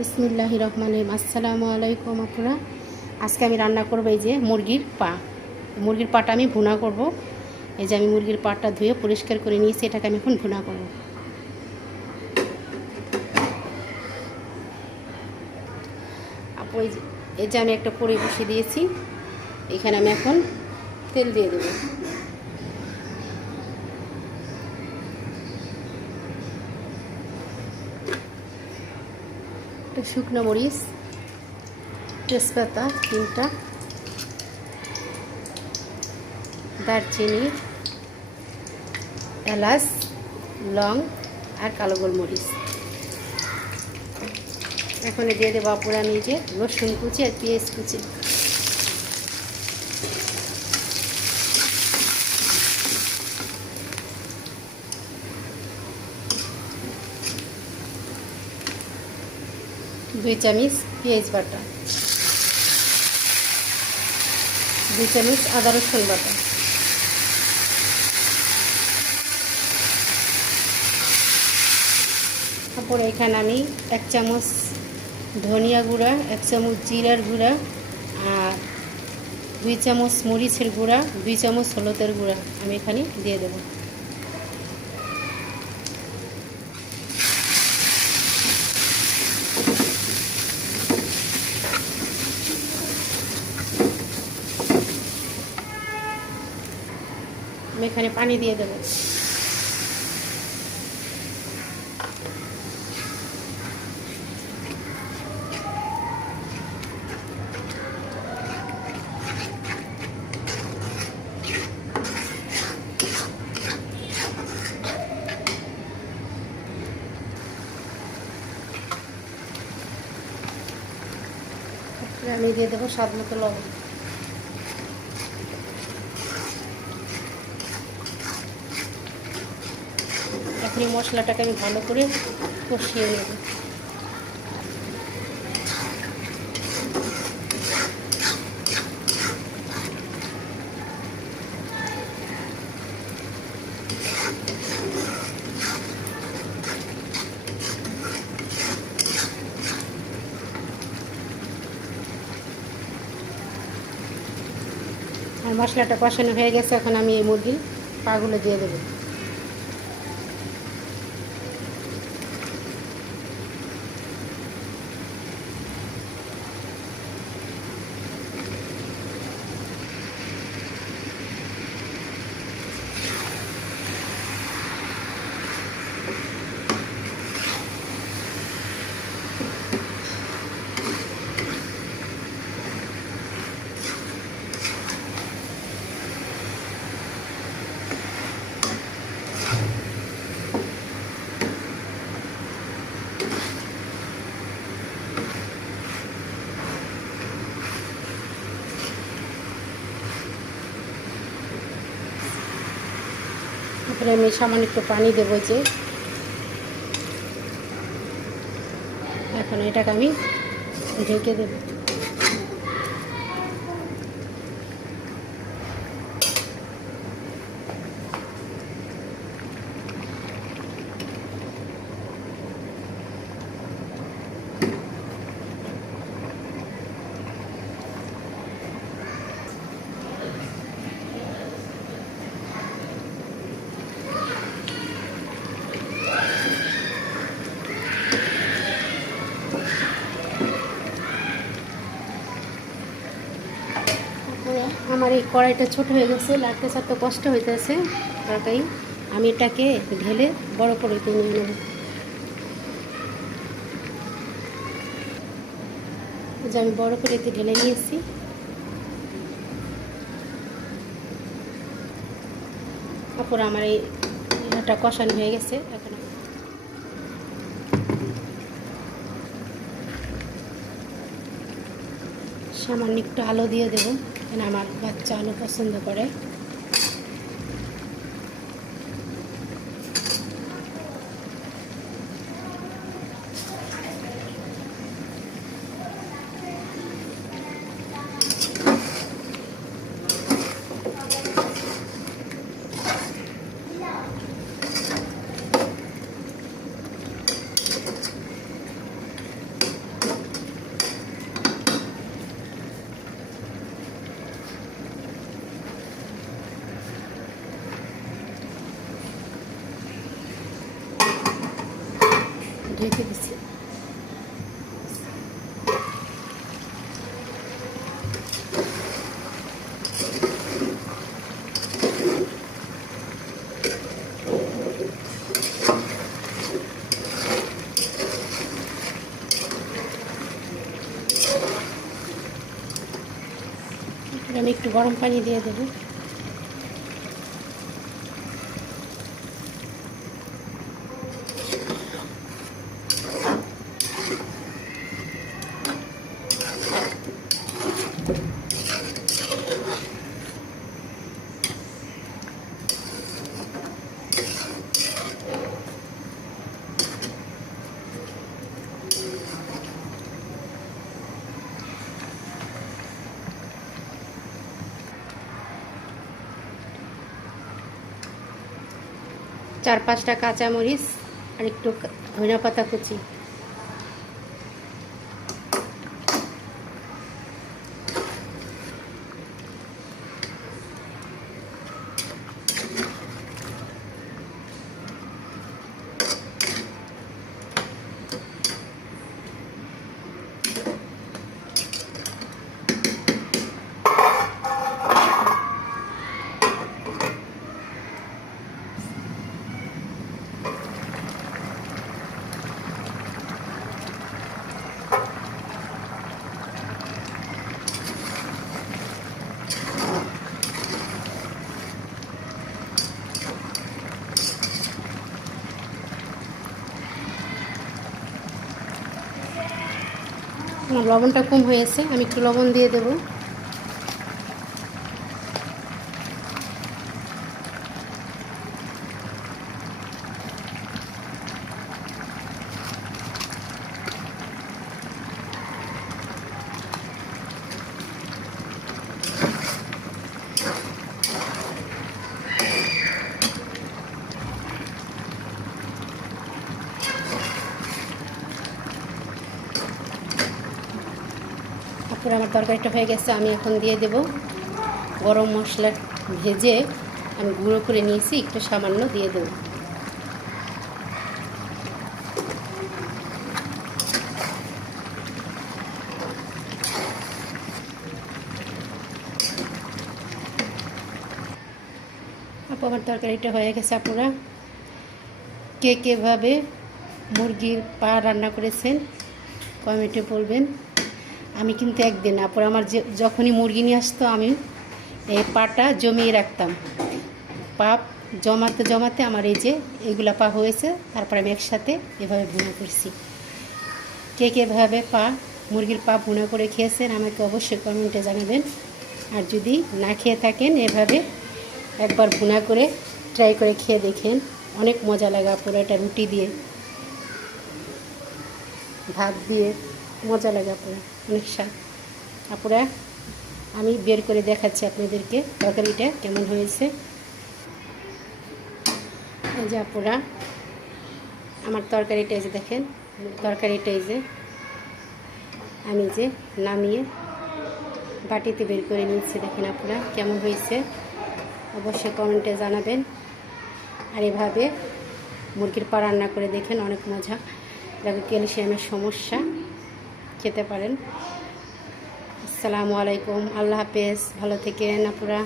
বিসমিল্লাহির রহমানির রহিম। আসসালামু আলাইকুম আপুরা। আজকে আমি রান্না করব এই যে মুরগির পা। মুরগির পাটা আমি ভুনা করব। এই যে আমি মুরগির পাটা ধুয়ে পরিষ্কার করে নিয়েছি, এটাকে আমি এখন ভুনা করব। আপু এই যে আমি একটা কড়াই বসিয়ে দিয়েছি, এখানে আমি এখন তেল দিয়ে দেবো। শুকনো মরিচ, তেজপাতা 3টা, দারচিনি, এলাচ, লং আর কালো গোলমরিচ। এখন দিয়ে দেবো আপুরা আমি যে রসুন কুচি আর পেঁয়াজ কুচি। দুই চামচ পেঁয়াজ বাটা, 2 চামচ আদা রসুন বাটা, তারপরে এখানে আমি 1 চামচ ধনিয়া গুঁড়া, 1 চামচ জিরার গুঁড়া আর 2 চামচ মরিচের গুঁড়া, 2 চামচ হলুদের গুঁড়া আমি এখানে দিয়ে দেব। আমি এখানে পানি দিয়ে দেব। আমি দিয়ে দেবো স্বাদ মতো লবণ। এখন এই মশলাটাকে আমি ভালো করে কষিয়ে নেব। আর মশলাটা কষানো হয়ে গেছে, এখন আমি এই মুরগির পাগুলো দিয়ে দেবো। তারপরে আমি সামান্য একটু পানি দেবো। যে এখন এটাকে আমি ঢেকে দেব। আমার এই কড়াইটা ছোট হয়ে গেছে, লাড়তে ছাড়তে কষ্ট হইতেছে তরকারি। আমি এটাকে ঢেলে বড় কড়াইতে নিয়ে নেব। যে আমি বড় কড়াইতে ঢেলে নিয়েছি। তারপর আমার এই এটা কষানো হয়ে গেছে। এখন সামান্য একটু আলু দিয়ে দেবো, কারণ আমার বাচ্চা আলু পছন্দ করে। রেখে দিচ্ছি। আমি একটু গরম পানি দিয়ে দেবো। চার পাঁচটা কাঁচামরিচ আর একটু ধনিয়া পাতা কুচি। আমার লবণটা কম হয়েছে, আমি একটু লবণ দিয়ে দেবো। তারপরে আমার তরকারিটা হয়ে গেছে, আমি এখন দিয়ে দেব গরম মশলা ভেজে আমি গুঁড়ো করে নিয়েছি, একটু সামান্য দিয়ে দেব। আপু আমার তরকারিটা হয়ে গেছে। আপনারা কে কীভাবে মুরগির পা রান্না করেছেন কমেন্টে বলবেন। আমি কিন্তু একদিন আপুর আমার যখনই মুরগি নিয়ে আসতো আমি এই পাটা জমিয়ে রাখতাম। পা জমাতে জমাতে আমার এই যে এগুলা পা হয়েছে, তারপর আমি একসাথে এভাবে ভুনা করছি। কে কীভাবে মুরগির পা ভুনা করে খেয়েছেন আমাকে অবশ্যই কমেন্টে জানাবেন। আর যদি না খেয়ে থাকেন এভাবে একবার ভুনা করে ট্রাই করে খেয়ে দেখেন, অনেক মজা লাগে আপুরা। এটা রুটি দিয়ে ভাত দিয়ে মজা লাগে আপুরা, অনেক স্বাদ। আপুরা আমি বের করে দেখাচ্ছি আপনাদেরকে তরকারিটা কেমন হয়েছে। এই যে আপুরা আমার তরকারিটা এই যে দেখেন, তরকারিটা এই যে আমি যে নামিয়ে বাটিতে বের করে নিয়েছি। দেখেন আপুরা কেমন হয়েছে অবশ্যই কমেন্টে জানাবেন। আর এভাবে মুরগির পা রান্না করে দেখেন, অনেক মজা লাগে। ক্যালসিয়ামের সমস্যা খেতে পারেন। আসসালামু আলাইকুম, আল্লাহ হাফেজ, ভালো থেকেন আপুরা।